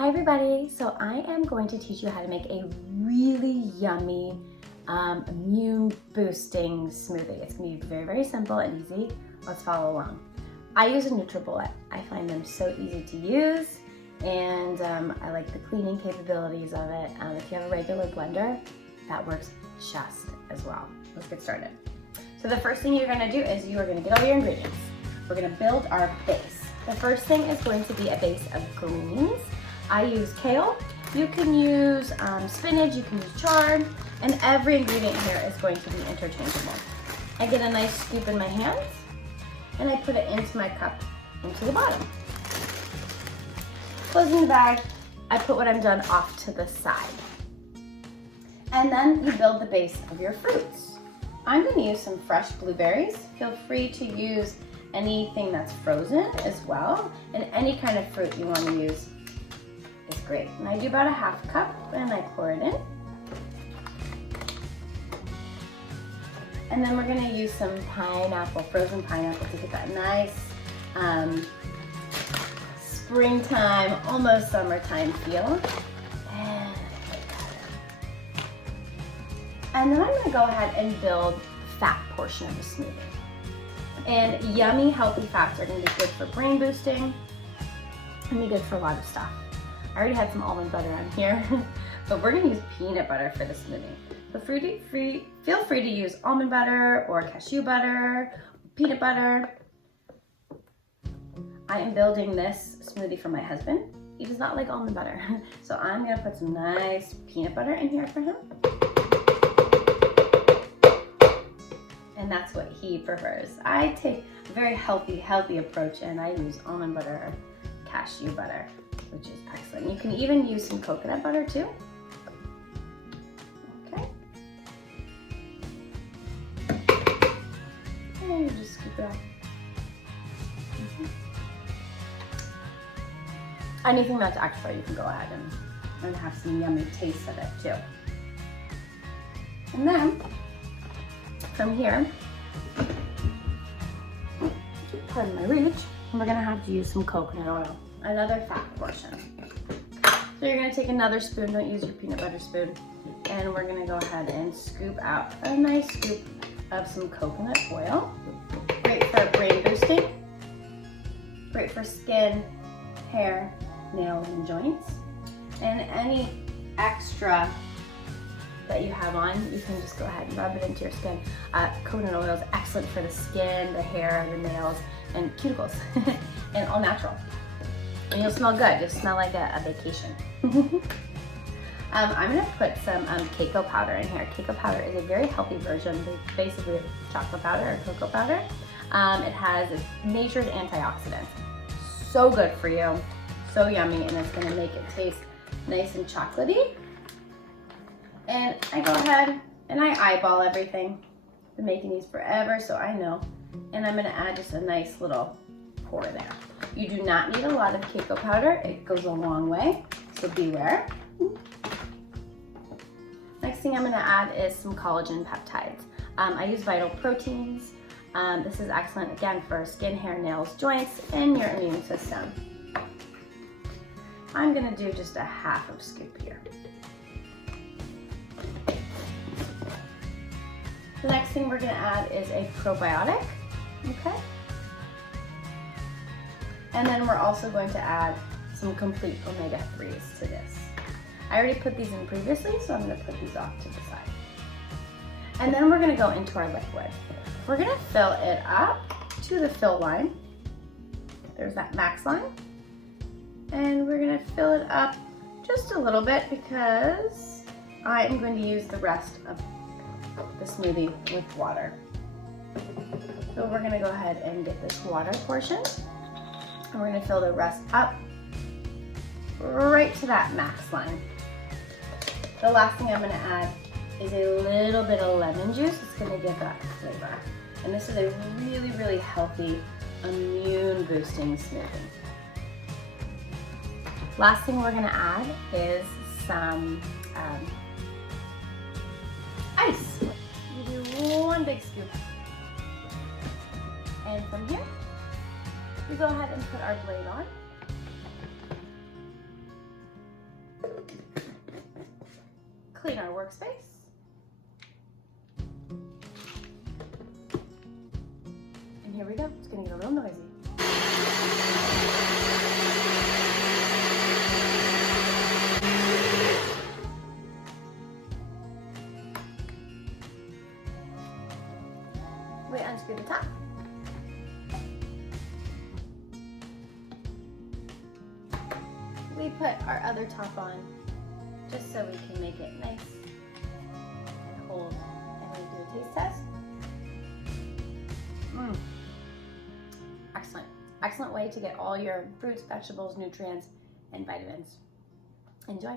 Hi everybody, so I am going to teach you how to make a really yummy immune boosting smoothie. It's going to be very, very simple and easy. Let's follow along. I use a NutriBullet. I find them so easy to use and I like the cleaning capabilities of it. If you have a regular blender, that works just as well. Let's get started. So the first thing you're going to do is you are going to get all your ingredients. We're going to build our base. The first thing is going to be a base of greens. I use kale. You can use spinach, you can use chard, and every ingredient here is going to be interchangeable. I get a nice scoop in my hands and I put it into my cup into the bottom. Closing the bag, I put what I've done off to the side. And then you build the base of your fruits. I'm going to use some fresh blueberries. Feel free to use anything that's frozen as well, and any kind of fruit you want to use is great. And I do about a half cup and I pour it in. And then we're going to use some pineapple, frozen pineapple, to get that nice springtime, almost summertime feel. And then I'm going to go ahead and build the fat portion of the smoothie. And yummy, healthy fats are going to be good for brain boosting and be good for a lot of stuff. I already had some almond butter on here, but we're going to use peanut butter for the smoothie. So feel free to use almond butter or cashew butter, peanut butter. I am building this smoothie for my husband. He does not like almond butter, so I'm going to put some nice peanut butter in here for him. And that's what he prefers. I take a very healthy approach, and I use almond butter or cashew butter, which is excellent. You can even use some coconut butter too. Okay. And you just scoop it up. Anything that's extra, you can go ahead and have some yummy taste of it too. And then from here, pardon my reach, we're gonna have to use some coconut oil, another fat portion. So you're gonna take another spoon, don't use your peanut butter spoon, and we're gonna go ahead and scoop out a nice scoop of some coconut oil. Great for brain boosting, great for skin, hair, nails, and joints. And any extra that you have on, you can just go ahead and rub it into your skin. Coconut oil is excellent for the skin, the hair, the nails, and cuticles, and all natural. And you'll smell good. You'll smell like a vacation. I'm gonna put some cacao powder in here. Cacao powder is a very healthy version, basically of chocolate powder or cocoa powder. It has nature's antioxidants. So good for you, so yummy, and it's gonna make it taste nice and chocolatey. And I go ahead and I eyeball everything. I've been making these forever, so I know. And I'm gonna add just a nice little pour there. You do not need a lot of cacao powder. It goes a long way, so beware. Next thing I'm gonna add is some collagen peptides. I use Vital Proteins. This is excellent, again, for skin, hair, nails, joints, and your immune system. I'm gonna do just a half of scoop here. The next thing we're going to add is a probiotic, okay? And then we're also going to add some complete omega-3s to this. I already put these in previously, so I'm going to put these off to the side. And then we're going to go into our liquid. We're going to fill it up to the fill line. There's that max line. And we're going to fill it up just a little bit because I am going to use the rest of the smoothie with water. So we're going to go ahead and get this water portion, and we're going to fill the rest up right to that max line. The last thing I'm going to add is a little bit of lemon juice. It's going to give that flavor. And this is a really, really healthy immune boosting smoothie. Last thing we're going to add is some ice. You do one big scoop. And from here, we go ahead and put our blade on. clean our workspace. And here we go. It's gonna get real noisy. We unscrew the top. We put our other top on just so we can make it nice and hold, and we do a taste test. Excellent. Excellent way to get all your fruits, vegetables, nutrients, and vitamins. Enjoy.